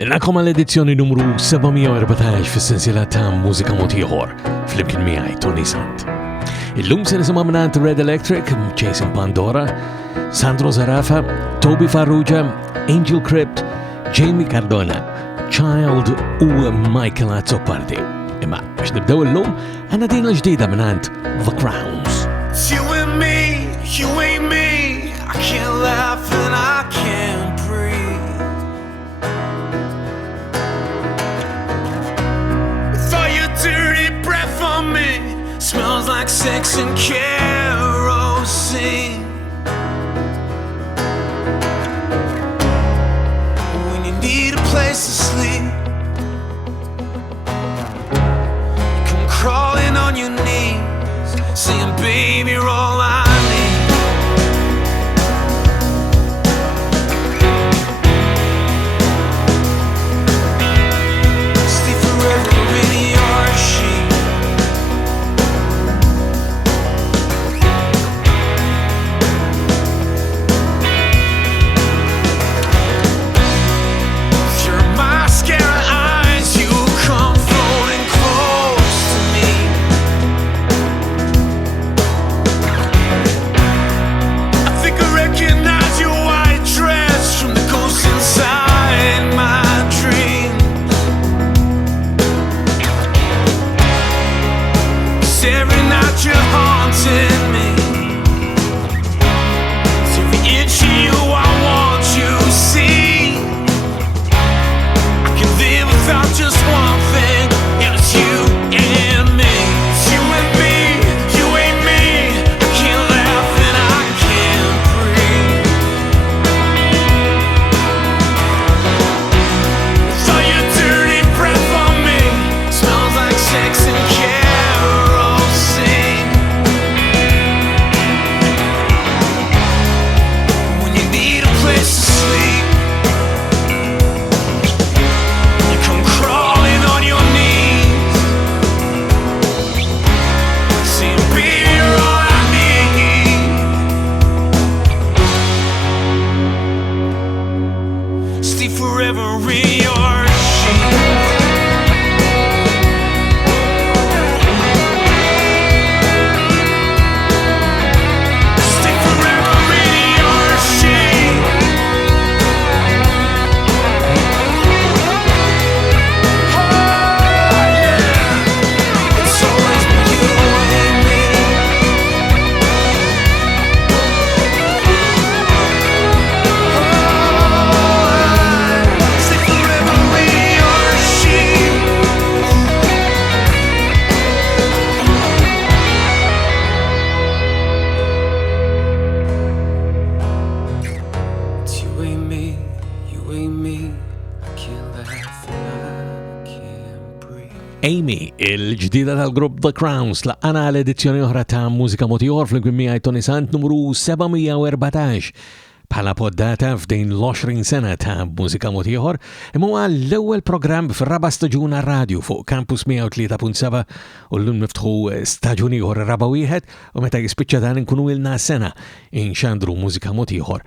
Nilnakom għall-edizzjoni numru 714 fis-sensiela ta' Mużika mod ieħor fl-imkien miegħi Toni Sant. Illum se nisimgħu mingħand Red Electric, Chasing Pandora, Sandro Zerafa, Toby Farrugia, Angelcrypt, Jamie Cardona, Child u Michael Azzopardi. Imma biex nibdew illum għandna din l-ġdida mingħand The Crowns. It's you and me, you ain't me. I can't laugh and I can't breathe. With all your dirty breath on me, smells like sex and kerosene. When you need a place to sleep, you come crawling on your knees, saying, baby, you're all I need. Stay forever in your sheet. With your mascara eyes, you come floating close to me. Recognize your white dress from the ghost inside my dreams. Every night you're haunting me. Every inch of you I want you to see. I can live without just one thing, and it's you and me. It's you and me, you ain't me. I can't laugh and I can't breathe. With all your dirty breath on me, smells like sex and kerosene. When you need a place to sleep, you come crawling on your knees, saying, baby, you're all I need. Stay forever in your sheets. Stay forever in your sheets. Oh yeah, it's always been you and me. Stay forever in your sheets. It's you ain't me, you ain't me. I can't laugh and I can't breathe. Amy, il-ġdida tal-grupp The Crowns, laqana l-edizzjoni oħra ta' Mużika mod ieħor fl-imkien miegħi Toni Sant numru 714 bħala poddata f'din l-20 sena ta' Mużika mod ieħor, imma huwa l-ewwel programm fir-raba' staġun radju fuq Campus 103.7 u llum niftħu staġun ieħor raba' wieħed u meta jispiċċa dan inkunu ilna sena inxandru Mużika mod ieħor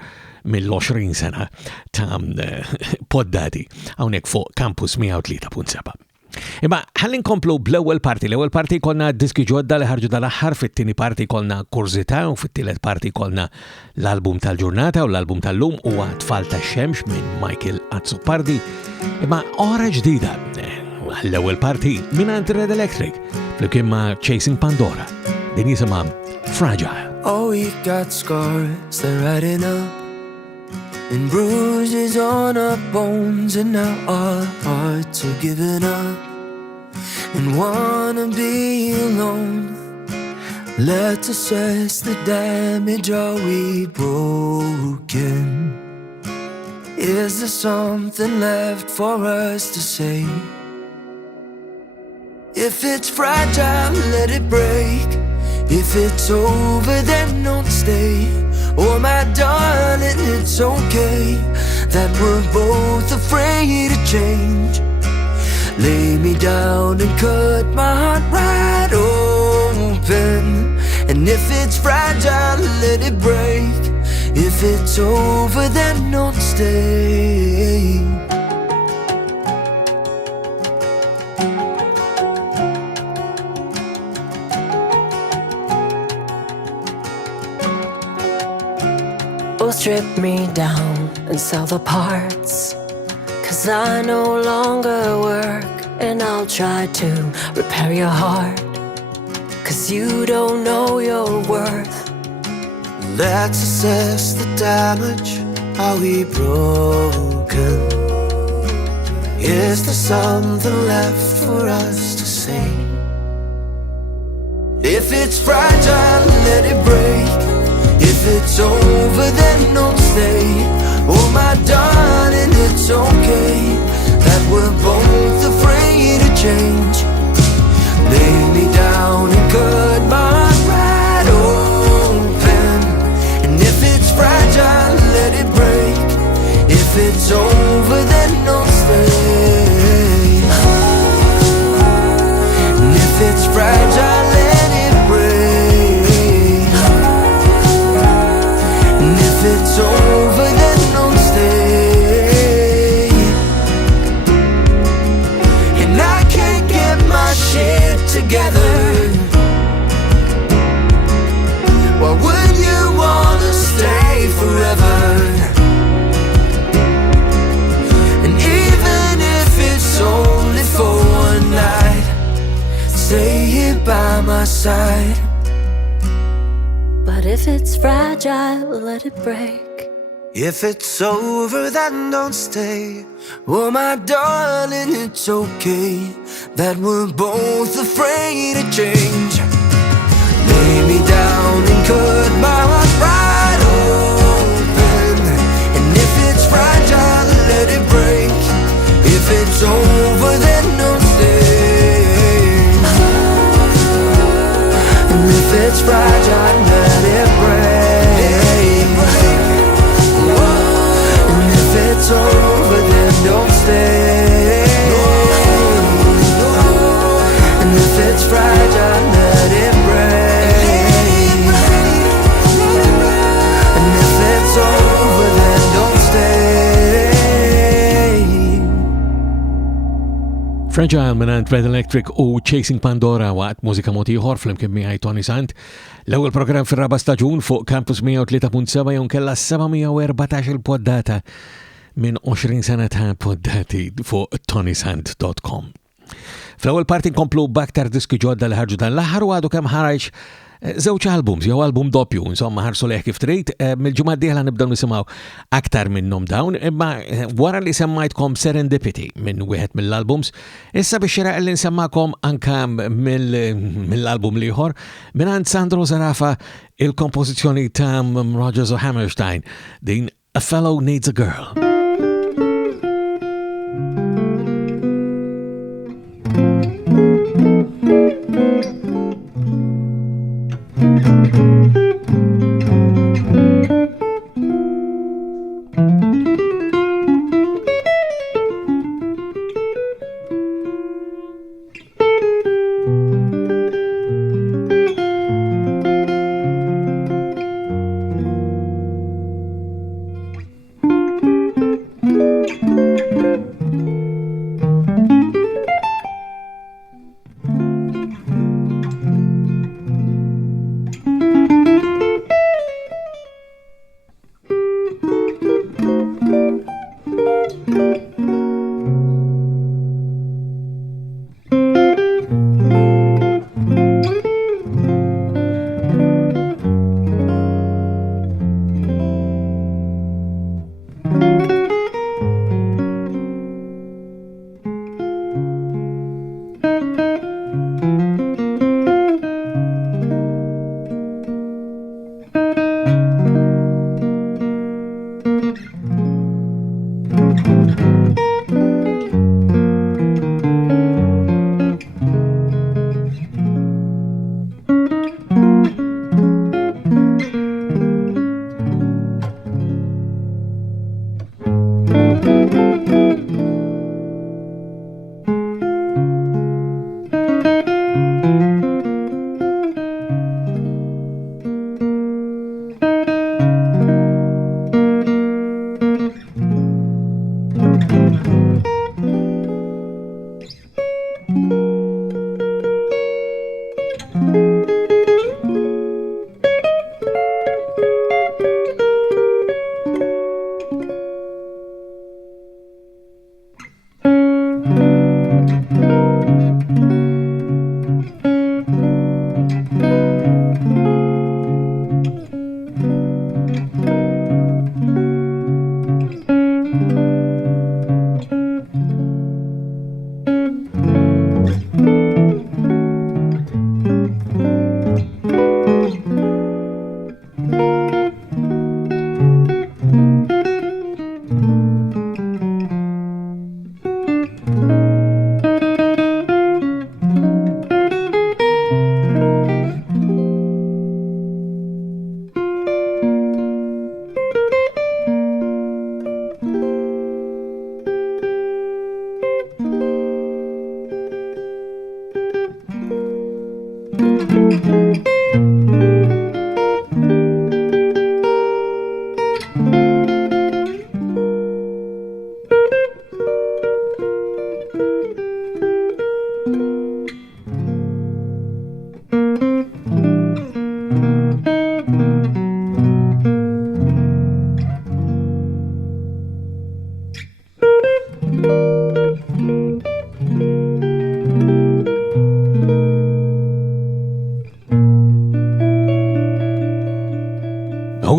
mill-20 sena ta' poddati hawnhekk fuq Campus 103.7. Imma ħalli nkomplu bl-ewwel parti. L-ewwel parti kolna diski ġodda li ħarġu dal-aħħar, fit-tieni parti kolna kurzita u fit-tielet parti kolna l-album tal-ġurnata u l-album tal-lum huwa Tfal tax-Xemx minn Michael Azzopardi. Imma ora ġdida l-ewwel parti mingħand Red Electric flimkien ma' Chasing Pandora. Din jisimha Fragile. Oh, we got scars, they're adding up, and bruises on our bones, and now our hearts are giving up and wanna be alone. Let's assess the damage. Are we broken? Is there something left for us to say? If it's fragile, let it break. If it's over, then don't stay. Oh, my darling, it's okay that we're both afraid to change. Lay me down and cut my heart right open. And if it's fragile, let it break. If it's over, then don't stay. or strip me down and sell the parts. 'Cause I no longer work, and I'll try to repair your heart. 'Cause you don't know your worth. Let's assess the damage. Are we broken? Is there something left for us to say? If it's fragile, let it break. If it's over, then don't stay. Oh my darling, it's okay that we're both afraid of change. Lay me down and cut my heart right open. And if it's fragile, let it break. If it's over, then don't stay. And if it's fragile, let it break. And if it's over, then don't stay. And I can't get my shit together. Why would you wanna stay forever? And even if it's only for one night, stay here by my side. But if it's fragile, let it break. If it's over, then don't stay. Oh my darling, it's okay that we're both afraid of change. Lay me down and cut my heart right open. And if it's fragile, let it break. If it's over, then don't stay. And if it's fragile, let it break. And if it's over, then don't stay. And if it's fragile, let it break. And if it's over, then don't stay. Fragile minant Red Electric u Chasing Pandora waqt mużika motiħor fl-imkien miħaj Toni Sant. L-ewwel program fir-raba staġun fuq Campus 103.7 jon kella 714 il-poddata minn 20 sena ta' poddati fuq ToniSant.com. Fl-ewwel parti nkomplu b'aktar diski ġodda li ħarġu dan l-aħħar u għadu kemm ħareġ żewġ albums, jew album doppju, insomma ħarsu leħ kif trid. Mill-ġimgħa d-dieħla nibdew nisimgħu aktar minnhom dawn, imma wara li semmajtkom Serendipity minn wieħed mill-albums, issa biex xiraq li nsemmakom anka mill-album liħor mingħand Sandro Zerafa il-kompożizzjoni ta' Rodgers u Hammerstein din A Fellow Needs a Girl.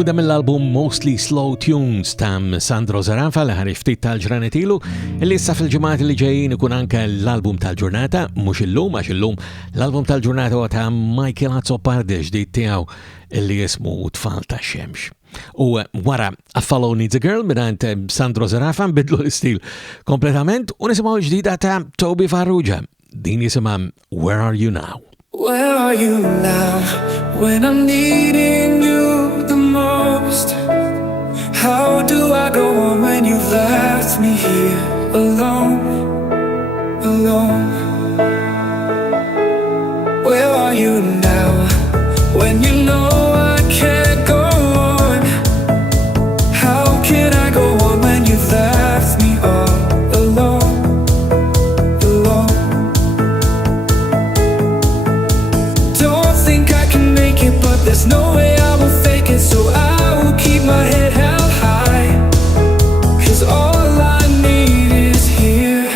da mill-album Mostly Slow Tunes ta' Sandro Zerafa li ħarif ftit tal-ġranetilu, illi issa fil-ġimgħat li ġejjin ikun anke l-album tal-ġurnata, mhux illum għax illum l-album tal-ġurnata huwa ta' Michael Azzopardi ġdid tiegħu illi jismu Tfal tax-Xemx. U wara A Fellow Needs a Girl minant Sandro Zerafa nbidlu l-istil kompletament u nisimgħu l-ġdida ta' Toby Farrugia. Din jisimha Where Are You Now? Where are you now when I'm needing you the most? How do I go on when you left me here alone, alone? Where are you now when you know I can't go on? How can I go on when you left me all alone? There's no way I will fake it, so I will keep my head held high. 'Cause all I need is here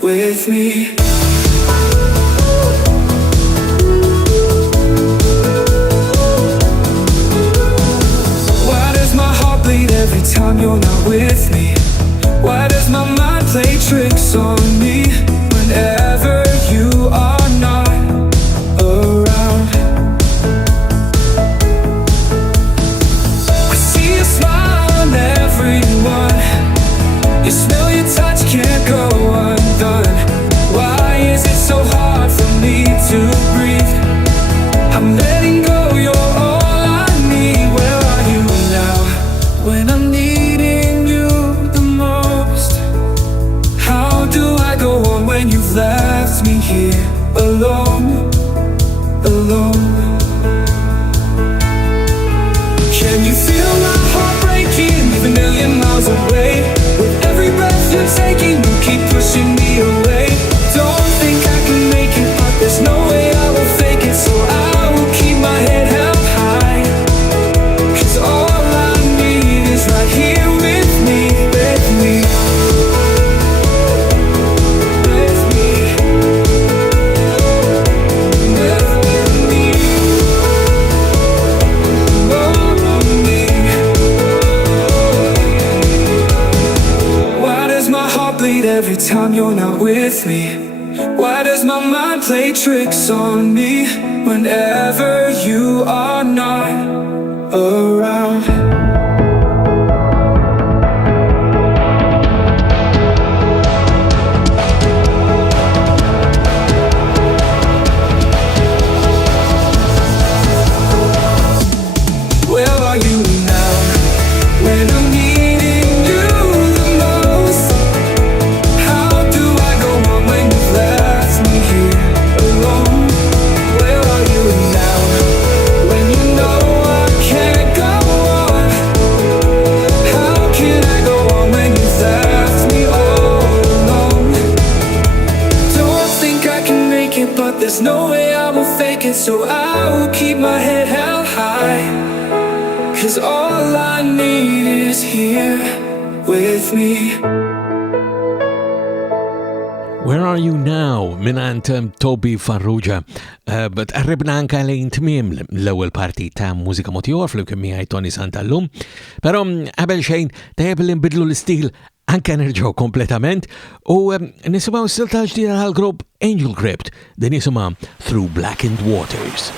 with me. Why does my heart bleed every time you're not with me? Why does my mind play tricks on me whenever you are not around? Everyone, you smell, your touch can't go undone. Why is it so hard for me to breathe? I'm letting go, you're all I need. Where are you now when I'm needing you the most? How do I go on when you've left me here alone, alone? Can you feel my heart breaking, even a million miles away? With every breath you're taking, you keep pushing me away. Don't think I can make it, but there's no way I will fake it, so I will keep my head held high. 'Cause all I need is right here with me, with me, with me, with me. Every time you're not with me, why does my mind play tricks on me whenever you are not around? Where are you now when I'm needing you the most? There's no way I will fake it, so I will keep my head held high. 'Cause all I need is here with me. Where Are You Now minant Toby Farrugia. But qarribna anka lejn tmiem l-ewwel parti ta' Mużika Ieħor fl-imkien miegħi ToniSant tal-lum. Però qabel xejn tajjeb li nbidlu l-istil anke nerġgħu kompletament u nisimgħu s-silta ġdida tal-grupp Angelcrypt din jisimha Through Blackened Waters.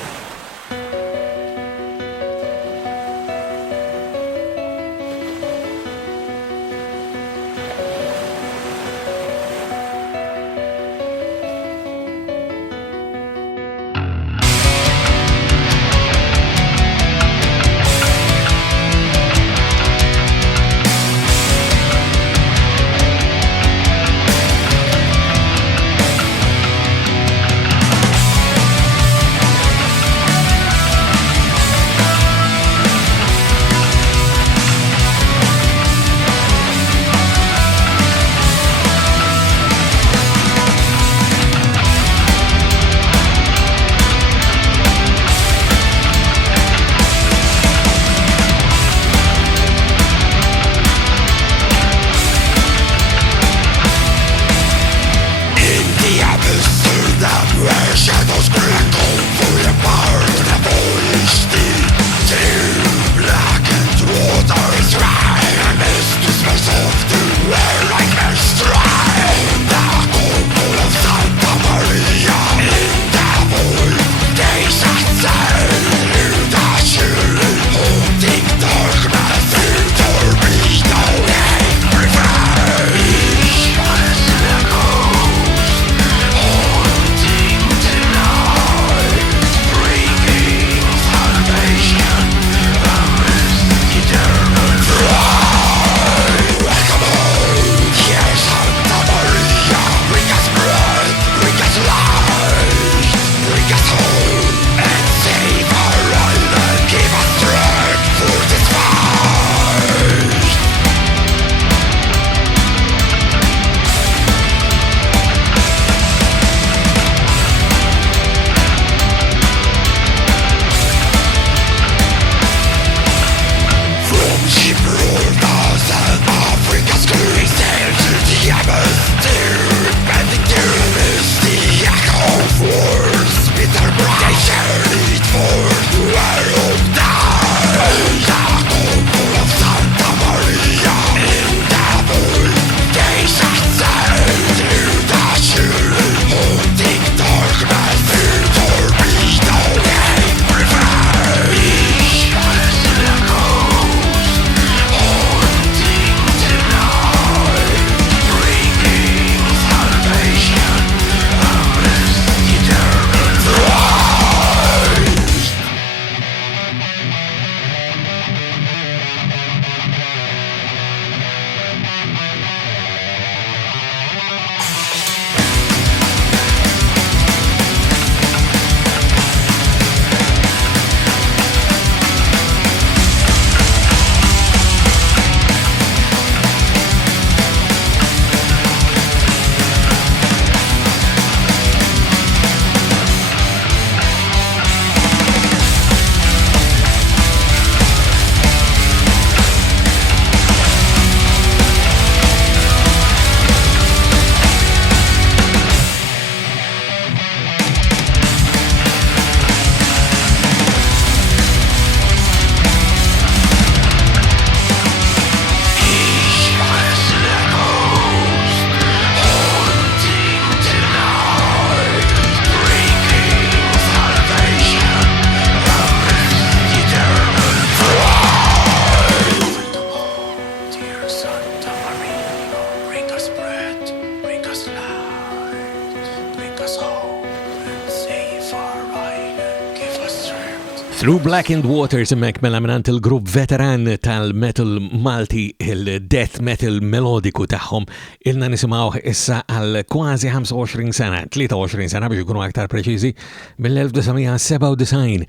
Through Blackened Waters immek mela minant il-grupp veteran tal-metal Malti, il-death metal melodiku tagħhom ilna nisimgħu issa għal kważi 25 sena, 23 sena biex ikunu aktar preċiżi, mill-1997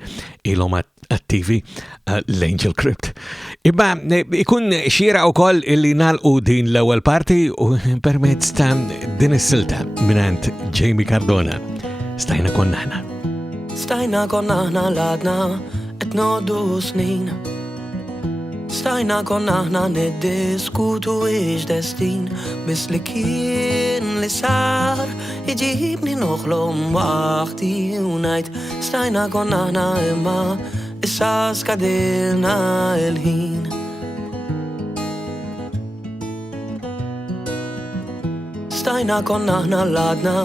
ilhom attivi l-Angelcrypt. Ibba ikun xira wkoll illi nagħlqu din l-ewwel parti u permezz ta' din is-silta minant Cardona. Stajna konna aħna. Stajna konna aħna ladna qed noddu snin. Stajna konna aħna niddiskutu ix destin, biss li kien li sar iġibni noħlom waħdi u ngħid stajna konna aħna imma issa skadilna il-ħin. Stajna konna aħna ladna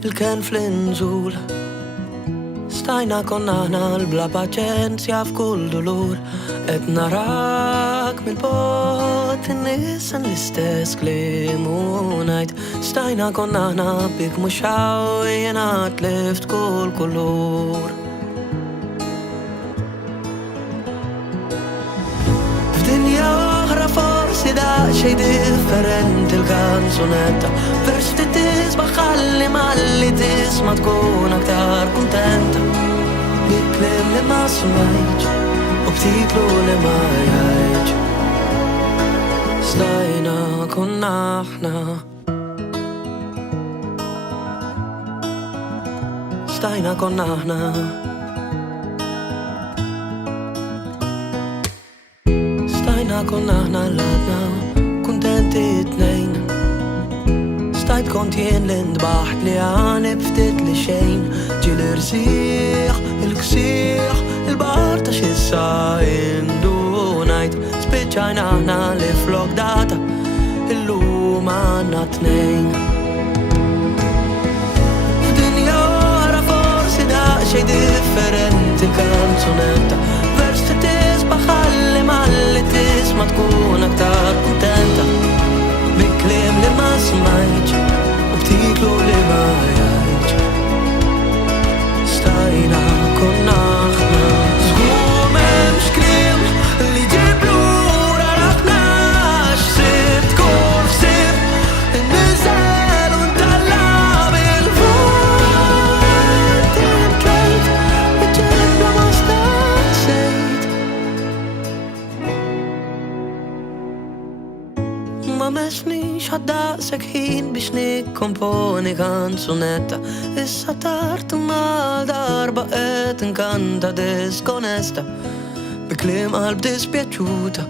il-ken fl-inżul. Stajna konna aħna l-bla paċenzja f'kull dolur, qed narak mill-bot innisan l-istess kliem u ngħid stajna konna aħna bik mhux hawn jiena tlift kull kulur. F'dinja oħra forsi daqsxejn differenti l-kanzunetta, vers ftit tisbaħ ħalli malli tisma' tkun aktar kuntenta. Bikliem li ma smajtx u btitlu li ma jgħidx. Stajna konna aħna. Stajna konna aħna. Stajna konna aħna ladna kuntenti tnejn. Stajt kont jien l-indbaħt li għanib ftit li xejn, ġil irżieħ, il-ksieħ, il-bar ta' xissa indu ngħid spiċċajna aħna li flok data illum għandna tnejn. F'dinja oħra forsi daqsxejn differenti l-kanzunetta, vers li tisbaħ ħalli malli tisma' tkun aktar kuntenta. Bikliem li ma smajtx u btitlu li ma jgħidx. Stajna konna aħna. Żgur m'hemmx kliem li ġib lura l-aħnax, sibt kull ħsieb inniżel u ntalla bil-vort intlejt biċċibla ma staqsejt. Ma mexniex ħaddaqsek ħin biex nikkomponi kanzunetta, issa tard mal darba qed inkanta diskonesta, bi kliem qalb dispjaċuta,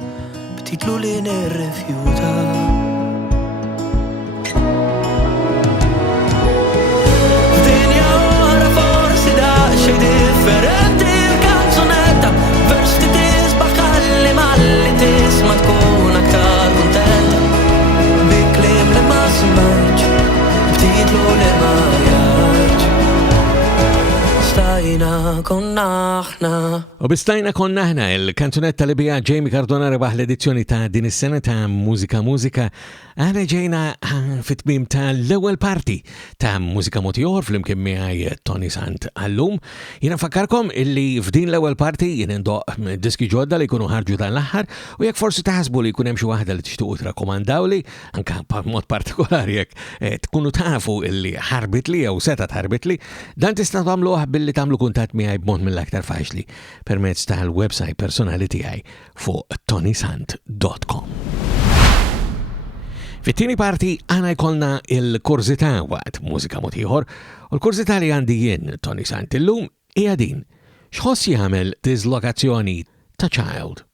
b'titlu li nirrifjuta. F'dinja oħra forsi daqsxejn differenti l-kanzunetta, vers li tisbaħ ħalli malli tisma' tkun aktar kuntenta. Ma smajtx, btitlu li ma jgħidx. Stajna konna aħna. U bistajna konna aħna il-kanzunetta li bija Cardona rebaħ l-edizzjoni ta' din is-sena ta' Mużika, għana ġejna fit-tmiem ta' l-ewwel parti ta' Mużika Ieħor fl-imkien miegħi Toni Sant għallum. Jiena nfakkarkom illi f'din l-ewwel parti jien indoq diski ġodda li jkunu ħarġu dan l-aħħar, u jekk forsi taħsbu li jkun hemm xi waħda li tixtiequ trakkomandawli, anke b'mod partikolari jekk tkunu tafu illi ħarbitli jew seta tħarbitli, dan tista' tagħmluh billi tagħmlu kuntatt miegħi b'mod mill-aktar faċli permezz tal-website personali tiegħi fuq ToniSant.com. Fit-tieni parti għana jkollna il-kurzita waqt Mużika Ieħor, u l-kurzita li għandi jien Toni Sant illum hija din: x'ħoss jagħmel Dyż-lokazzjoni ta' Child.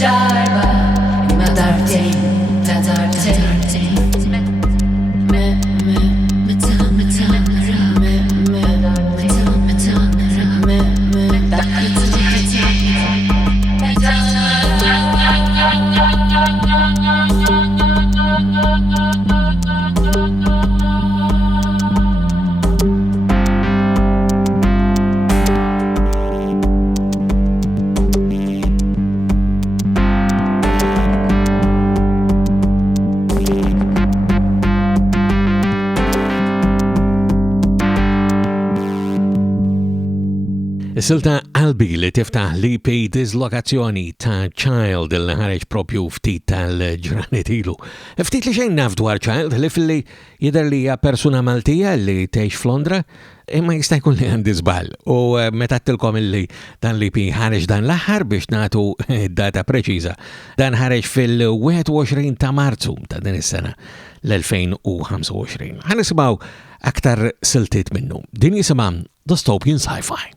darba, imma darbtejn, ta' darbtejn. Is-silta Qalbi li tiftaħ l-EP Dyż-lokazzjoni ta' Child il ħareġ propju ftit tal-ġranet ilu. Ftit li xejn naf dwar Child li fil-li jidher li hija persuna Maltija li tgħix f'Londra imma jista' jkun li għandi żball u meta tilkom illi dan l-EP ħareġ dan l-aħħar biex nagħtu data preċiża. Dan ħareġ fil-21 ta' Marzu ta' din is-sena l-2025. Ħanisimgħu aktar siltiet minnu. Din jisimha Dystopian Sci-Fi.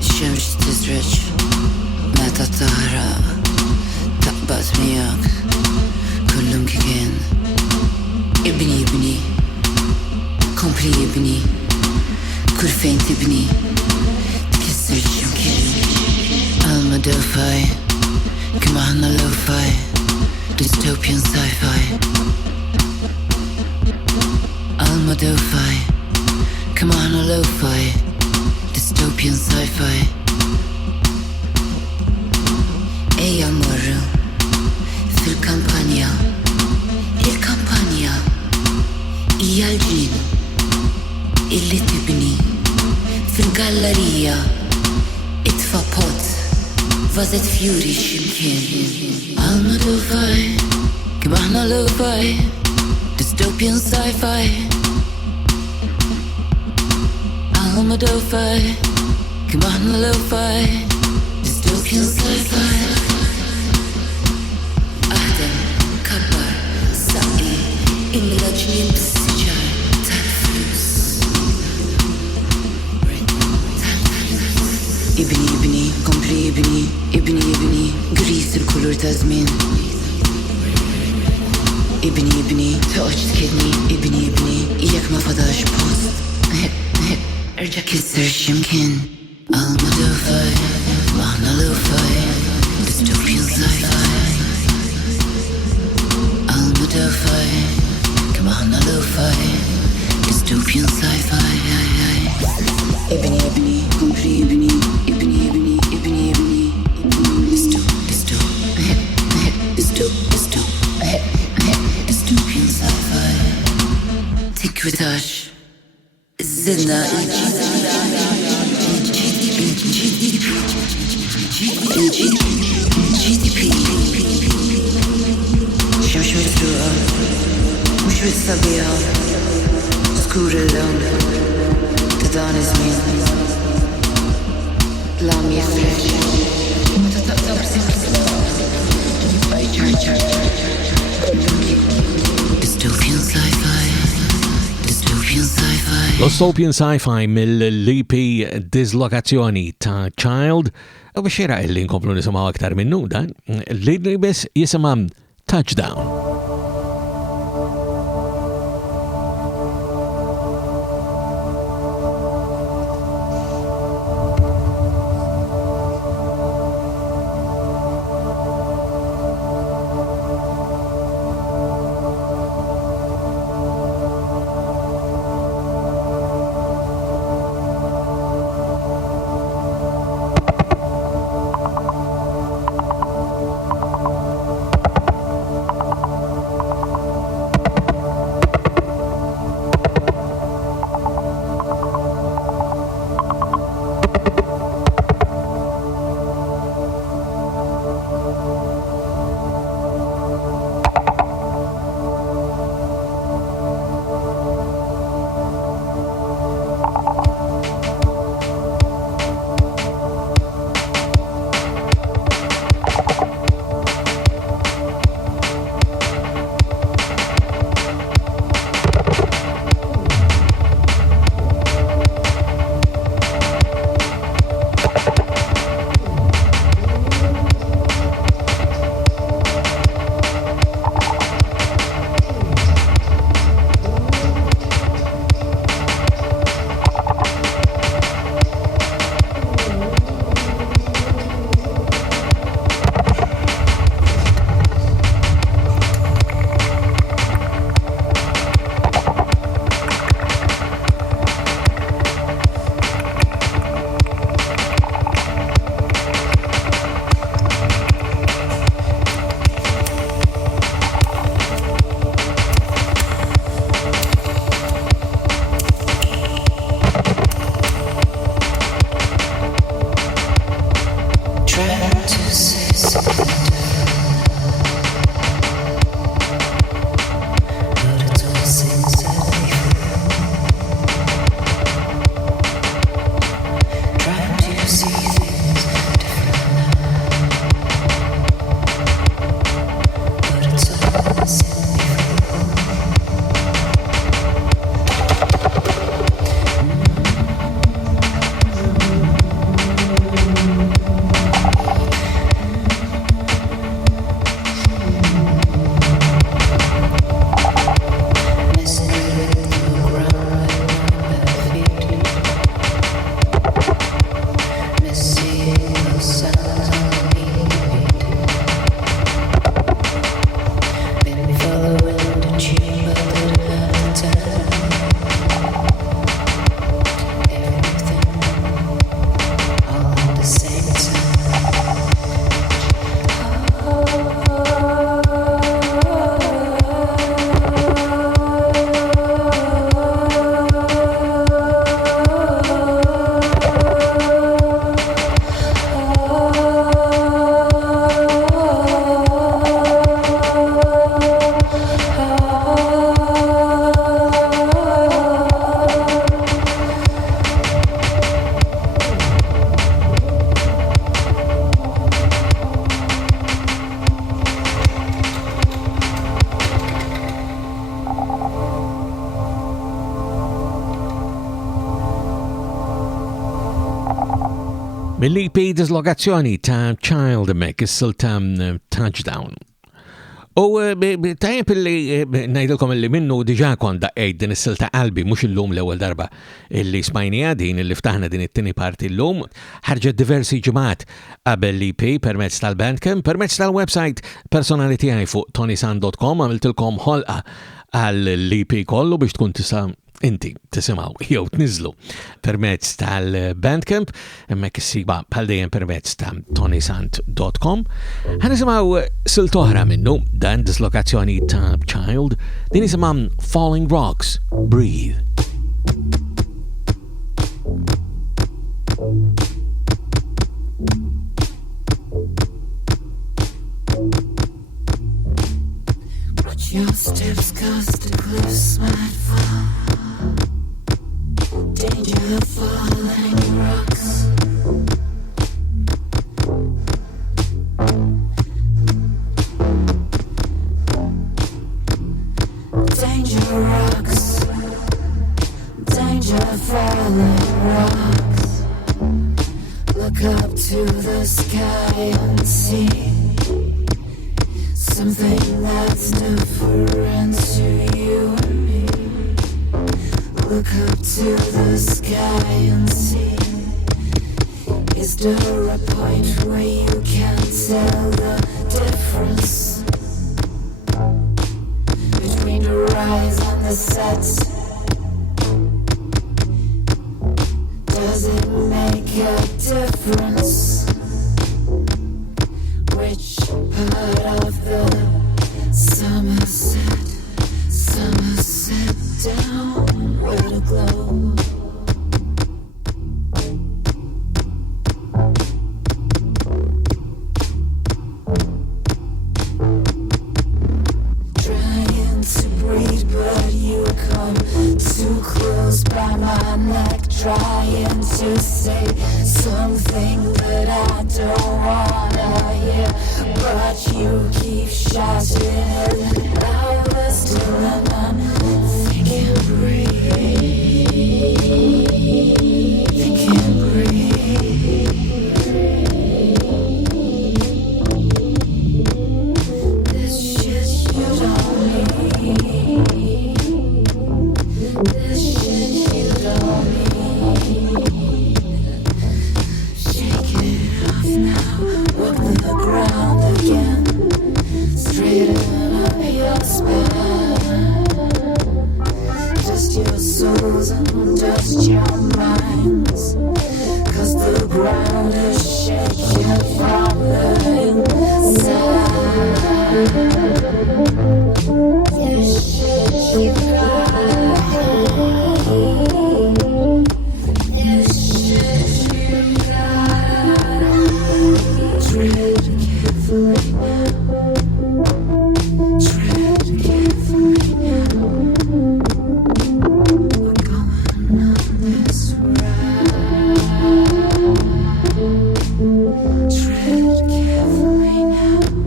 الشمس تزرج متى تهرب تقبض مياك كلهم كيكين ابني ابني كومبلي ابني كل فين تبني تكسر يمكن المدوفاي كما هنا لوفاي dystopian sci-fi المدوفاي كما هنا لوفاي dystopian sci-fi Ejja morru fil-kampanja Il-kampanja hija l-ġin illi tibni fil-gallerija itfa' pot vazet fjuri x'imkien Għal-madufaj kim aħna lo-fi dystopian sci-fi Għal-madufaj kim aħna lo-fi dystopian sci-fi Aħdem kabbar saqi imla ġnien bis-siġar tal-flus Ibni ibni, kompli ibni, ibni ibni, gris il-kulur ta' żmien Ibni ibni, toqgħodx tkidni, ibni ibni, jekk ma fadax post Erġa' kisser x'imkien Għal-madufaj, maħna lo-fi, dystopian sci-fi Għal-madufaj, kem aħna lo-fi, dystopian sci-fi Ibni ibni, kompli ibni, ibni ibni, ibni ibni dystopian sci-fi Tinkwitax, zidna GDP Xemx miftuqa Mux mistaqbija Skur il-lawn Ta' dan iż-żmien Lam jifrex Meta taqtab Jibqaj ċarċar Dystopian sci-fi Dystopian sci-fi Dystopian Sci-Fi mill-EP Dyż-lokazzjoni ta' Child u biex xira illi nkomplu nisimaw aktar minnu dan li bes jisimam Touchdown. Mill-EP Dyż-lokazzjoni ta' Child mek is-silta Touchdown. U tajjeb illi ngħidilkom illi minnu diġà kont daqqejt din is-silta qalbi mhux illum l-ewwel darba illi smajnija din illi ftaħna din it-tieni parti llum ħarġet diversi ġimgħat qabel l-EP permezz tal-Bandcamp, permezz tal-website personali tiegħi fuq ToniSant.com għamiltilkom ħolqa għall-EP kollu biex tkun tista' inti tisimgħu jew tniżlu permezz tal-Bandcamp hemmhekk issiba bħal dejjem permezz ta' ToniSant.com. Ħanisimgħu silt oħra minnu dan Dyż-lokazzjoni ta' Child din isimha Falling Rocks, Breathe. Watch your steps, 'cause the cliffs might fall. Danger of falling rocks. Danger rocks. Danger of falling rocks. Look up to the sky and see something that's different to you and me. Look up to the sky and see, is there a point where you can tell the difference between the rise and the set? Does it make a difference which part of the Somerset down where the glow? Trying to breathe, but you come too close by my neck. Trying to say something that I don't wanna hear, but you keep shouting it louder still, and I'm thinking breathe, thinking breathe. This shit you don't need, this shit you don't need. Shake it off now, walk the ground again, straighten up your spine. Just your souls and just your minds, 'cause the ground is shaking from the inside. You shake your God, you shake your God. Tread carefully now, tread carefully now. We're going on this ride. Tread carefully now. Tread carefully now.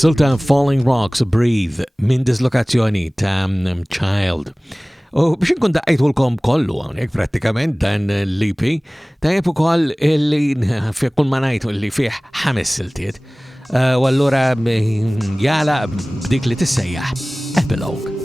Silta Falling Rocks, Breathe minn Dyż-lokazzjoni ta' Child. U biex nkun daqqajtulkom kollu hawnhekk prattikament dan l-EP tajjeb ukoll illi fi kull ma ngħid li fih 5 siltiet. U allura jala b'dik li tissejjaħ Epilogue.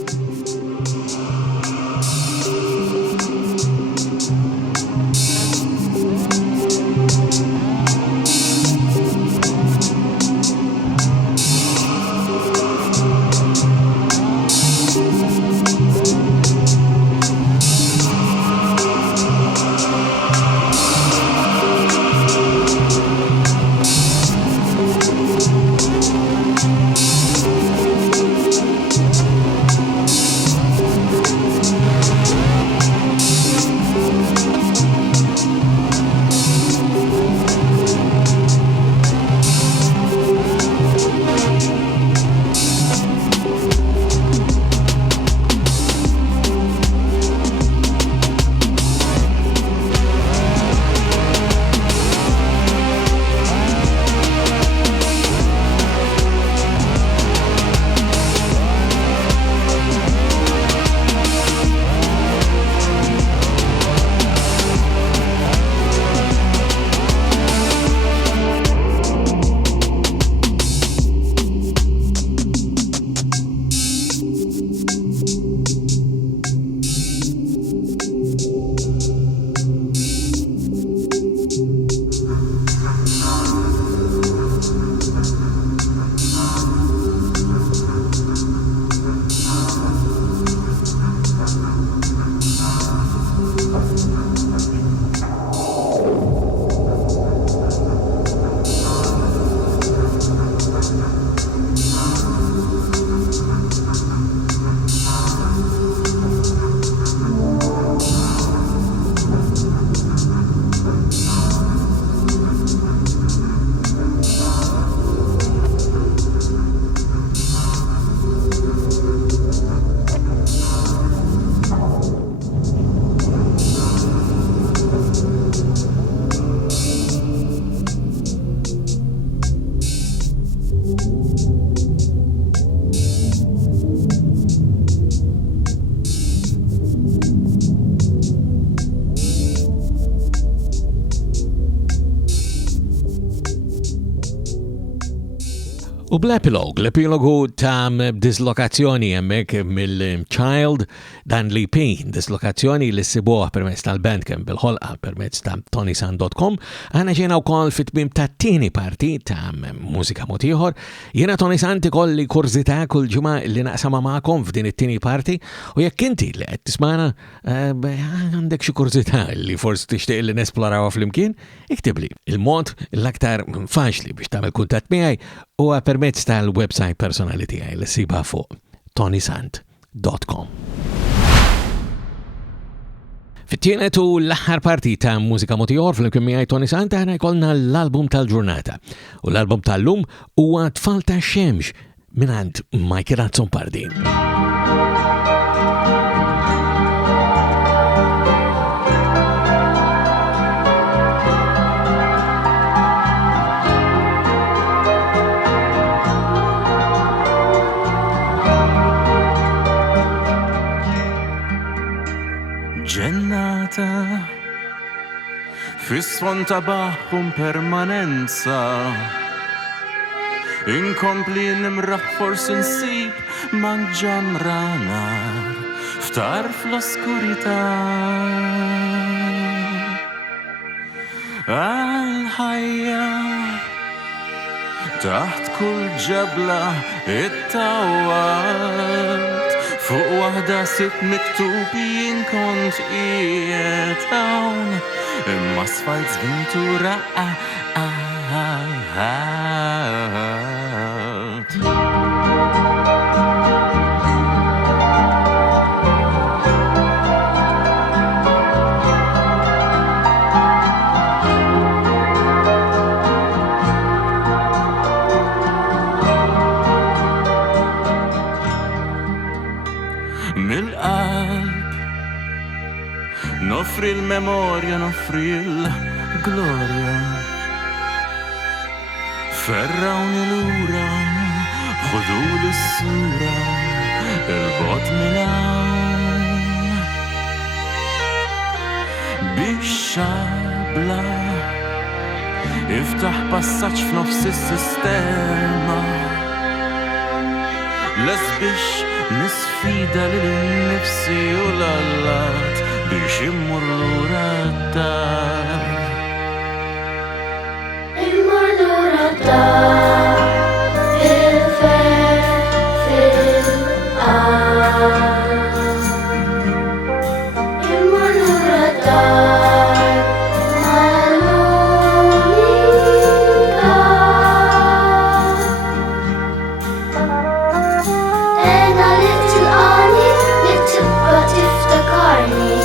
U l-epilogu ta' Dyż-lokazzjoni hemmhekk mill-Child dan l-EP Dyż-lokazzjoni li ssibuh permezz tal-Bandcamp bil-ħolqa permezz ta' ToniSant.com. Aħna ġejna wkoll fit-tmiem tat-tieni parti ta' Mużika Mod Ieħor. Jiena Toni Sant ikolli kurzità kull ġimgħa li naqsama magħkom f'din it-tieni parti u jekk inti li qed tismana għandek xi kurzità li forsi tixtieq li nesplorawha flimkien, iktibli. Il-mod l-aktar faċli biex tagħmel kuntatt miegħi huwa permezz tal-website personali tiegħi li ssibha fuq ToniSant.com. Fit-tienet u l-aħħar parti ta' Mużika Mod Ieħor fl-imkien miegħi Toni Sant aħna jkollna l-album tal-ġurnata. U l-album tal-lum huwa Tfal tax-Xemx mingħand Michael Azzopardi. Ġennata fis-sfond ta' baħħum permanenza inkompli nimraħ forsi nsib manġamrana ftar fl-oskurità għal-ħajja taħt kull ġabla it-tawwalt fuq waħda sitt miktub jien kont qiegħed hawn imma sfajt żventura Nofri l-memorja, nofri l-glorja Ferrawni l-ura, ħudu l-sura Il-bot milan Bix-xabla Iftaħ passaċ f'nofs is-sistema Les biex nisfida lil-nifsi u l-allat biex immur lura d-dar Immur lura d-dar il-fer fil-qar Immur lura d-dar mal-unika Ena li tilqani li tibqa tiftakarni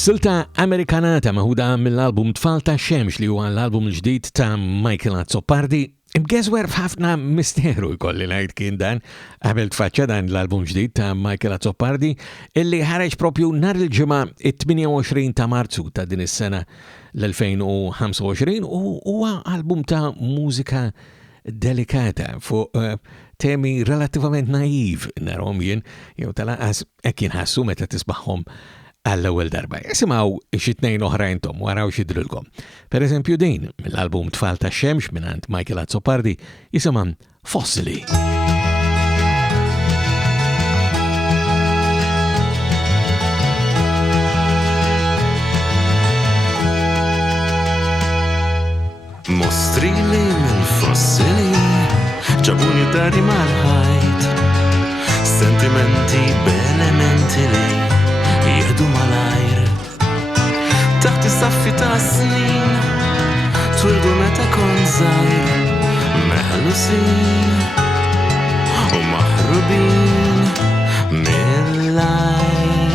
Silta Amerikanata maħuda mill-album Tfal tax-Xemx li huwa l-album l-ġdid ta' Michael Azzopardi. Imgezwer f'ħafna misteru jkolli ngħid kien dan qabel tfaċċa dan l-album ġdid ta' Michael Azzopardi illi ħareġ propju nhar il-ġimgħa it-28 ta' Marzu ta' din is-sena l-2025 u huwa album ta' mużika delikata fuq temi relattivament naiv narhom jien jew tal-anqas hekk jinħassu meta tisbaħħhom għall-ewwel darba. Isimgħu xi tnejn oħrajn tom waraw x'idrilkom. Pereżempju din mill-album Tfal tax-Xemx mingħand Michael Azzopardi jisimha Fossili. Mostri li mill-fossili ġabuni dari mal-ħajt Sentimenti b'elementi li jieħdu malajr taħt is-saffi ta' snin twildu meta kont żgħir meħlusin u maħrubin mill-lajl.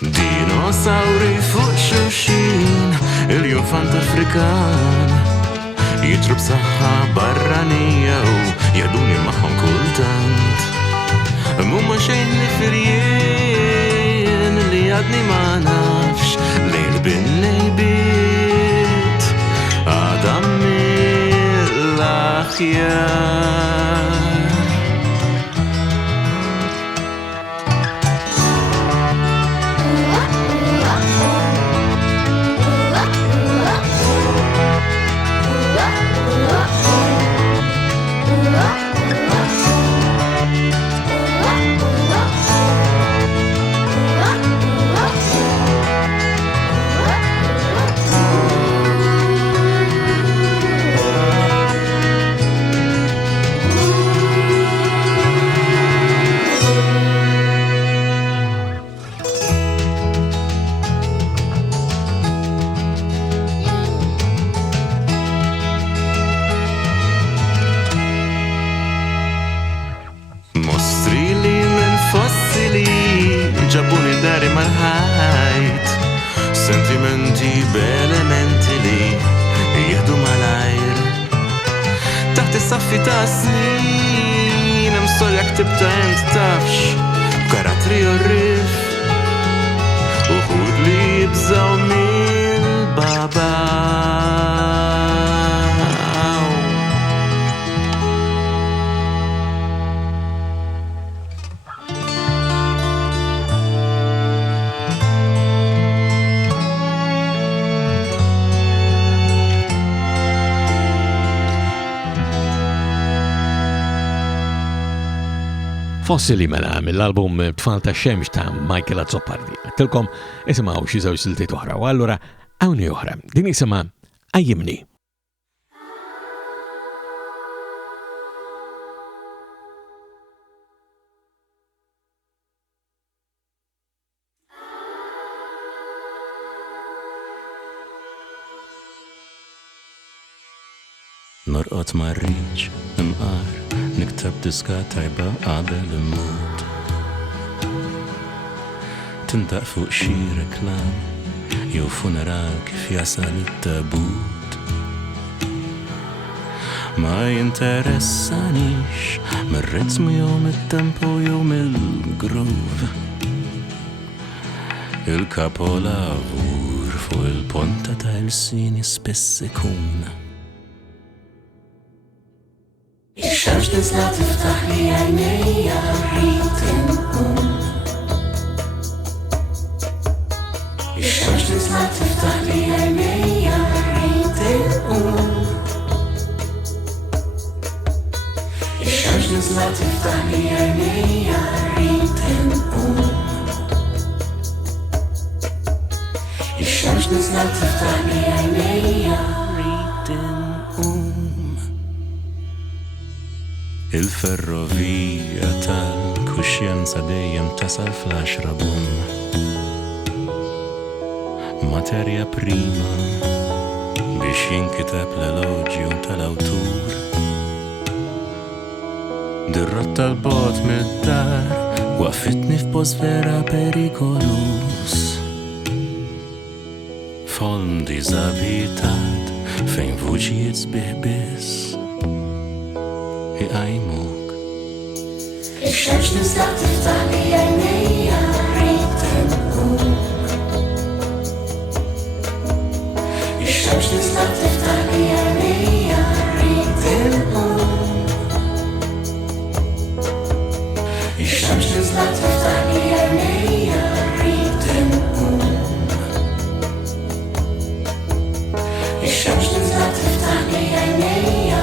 Dinosawri fuq xulxin il-jufant Afrikan jitru b'saħħa barranija u jaduni magħhom kultant. Mumma xejn nifirjien li għadni ma nafx lejl bin lejbiet għadam mill-aħjar. Sentimenti b'elementi li jieħdu malajr taħt is-saffi ta' snin hemm storja ktibta int tafx b'karattri orrif uħud li jibżgħu mill-baba. Fossili mela mill-album Tfal tax-Xemx ta' Michael Azzopardi. Tilkom isimaw xi żewġ siltiet oħra u allura hawnni oħra. Din isimha Għajjimni. Norqot marriċ, imqar, niktab diska tajba qabel immut. Tindaq fuq xi reklam, jew funeral kif jasal it-tabut. Ma jinteressanix, mir-ritmu jew mit-tempo jew mill-groove. Il-kapolavur fuq il-ponta ta' il-sini spiss ikun. Ix-xemx tizla tiftaħ li għajnejja rrid inqum. Ix-xemx tizla tiftaħ li għajnejja rrid inqum. Ix-xemx tizla tiftaħ li għajnejja rrid inqum. Ix-xemx tizla tiftaħ li għajnejja rrid inqum. Il-ferrovija tal-kuxjenza dejjem tasal fl-10 bum. Materja prima biex jinkiteb l-elogju tal-awtur. Dirrat tal-bot mid-dar waqfitni f'post vera perikolus. Folm diżabitat fejn vuċijiet sbieħ biss iqajmuk. Ix-xemx tizla tiftaħ li għajnejja rrid inqum. Ix-xemx tizla tiftaħ li għajnejja rrid inqum. Ix-xemx tizla tiftaħ li għajnejja rrid inqum. Ix-xemx tizla tiftaħ li għajnejja.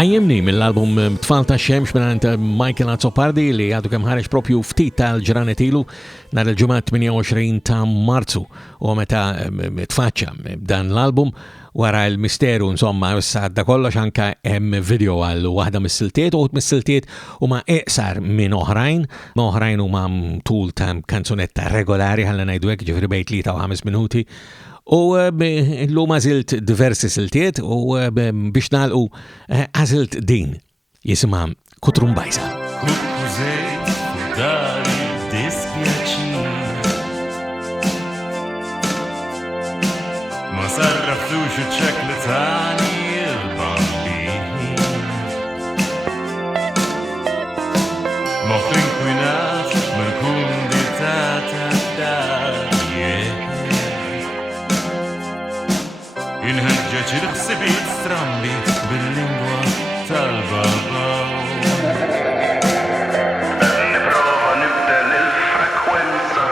Għajjemni mill-album Tfal tax-Xemx minn Michael Azzopardi li għadu kemm ħareġ propju ftit tal-ġranet ilu nhar il-ġimgħa 28 ta' Marzu u meta tfaċċa dan l-album wara l-misteru insomma issa da kollox anke hemm video għal waħda mis-siltiet u mis-siltiet huma eqsar minn oħrajn huma tul ta' kanzunetta regolari ħalla ngħidu hekk ġifieri bejn 3 u 5 minuti. U l-lum għazilt diversi siltiet u biex nalqu għazilt din jisimha Kutrum Bajsa. Kukużejt dari dispjaċir ma sarraftux iċ-ċek li tani il-bambini ma fl-inkwinat mill-kumdità tad-dar inħeġġeġ il-ħsibiet strambi bil-lingwa tal-baba. Niprofa nibdel il-frekwenza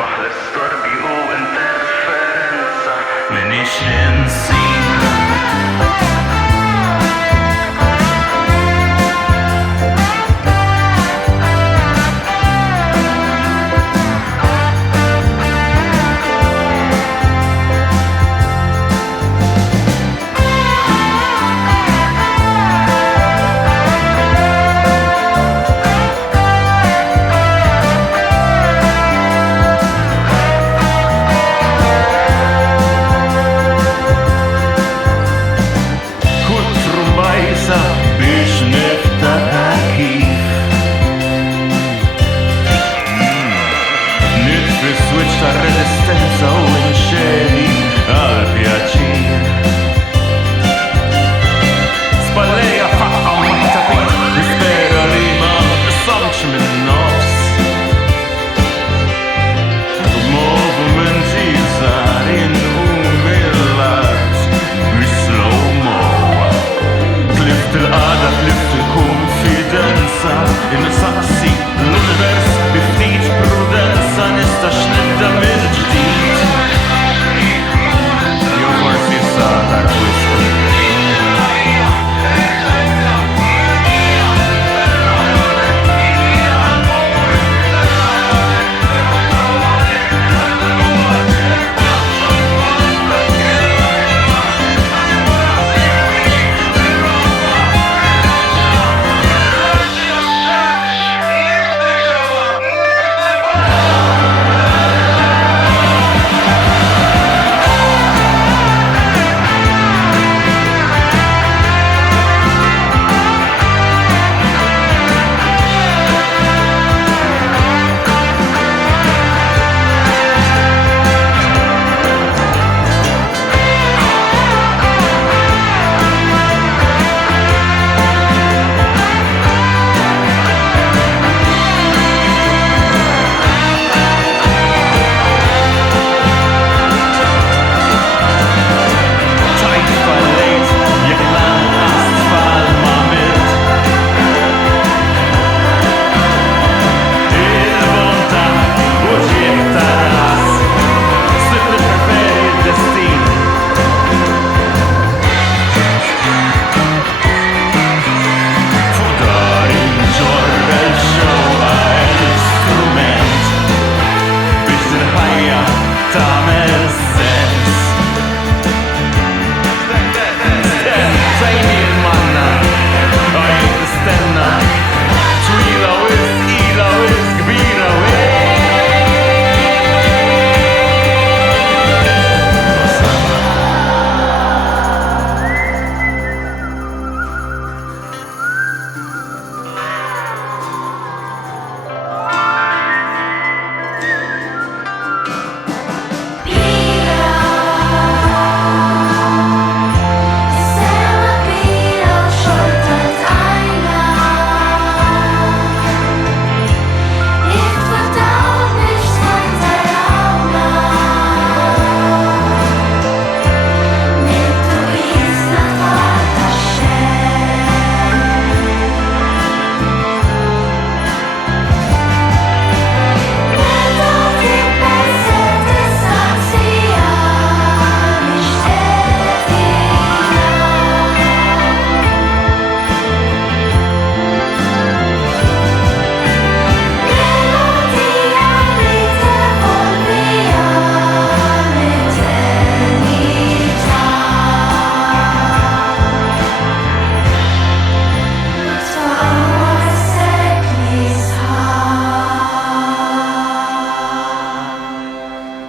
maħl istorbi u interferenza minix insina.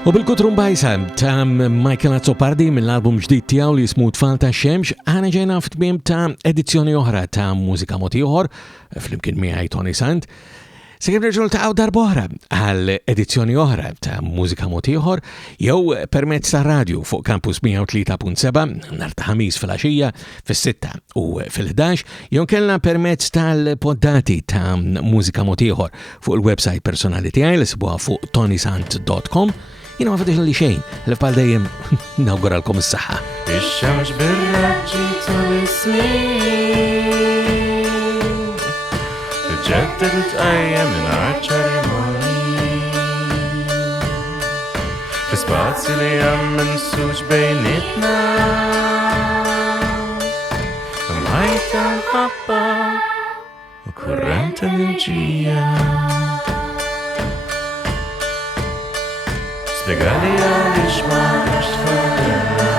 U bil-kutrum bajsa ta' Michael Azzopardi mill-album ġdid tiegħu li jismu Tfal tax-Xemx, aħna ġejna f'tmiem ta' edizzjoni oħra ta' Mużika Mod Ieħor flimkien miegħi Toni Sant. Se kif nerġgħu niltaqgħu darb'oħra għal edizzjoni oħra ta' Mużika Mod Ieħor jew permezz ta' radju fuq Campus 103.7 nhar ta' ħamis fil-għaxija fis-6 u fil-11 jew kellna permezz tal-poddati ta' Mużika Mod Ieħor fuq il-website personali tiegħi li sibuha fuq ToniSant.com. Jina ma fadix li xejn, l-fbal dejjem nawguralkom is-saħħa. Ix-xemx bil-raġġi tal-ismin ġeddet qajjem mingħajr ċerimoni fi-spazju li hemm minsuġ bejnietna mħajta l-ħabba u kurrent enerġija. Spiegali għaliex ma rridx tfadilna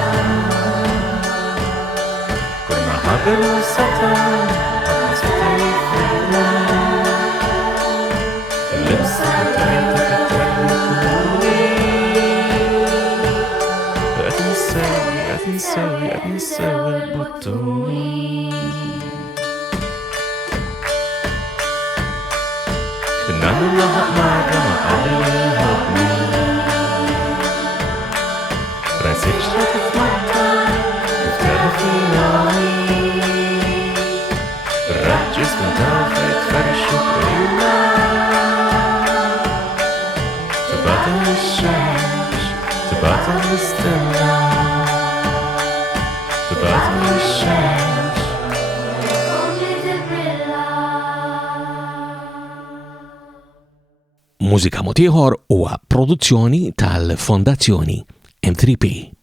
konna ħabel u satan ħafna sfidejna il-libsa tajta katterni qed nsewi l-buttuni in-nannu laħaq marra ma qalli ħobni Rajsik xtratet maħta, kif telefilani Raġġis minn tafet farxu bejna Tibata l-xemx, tibata l-istella Tibata l-xemx Mużika Mod Ieħor huwa produzzjoni tal-Fondazzjoni M3P.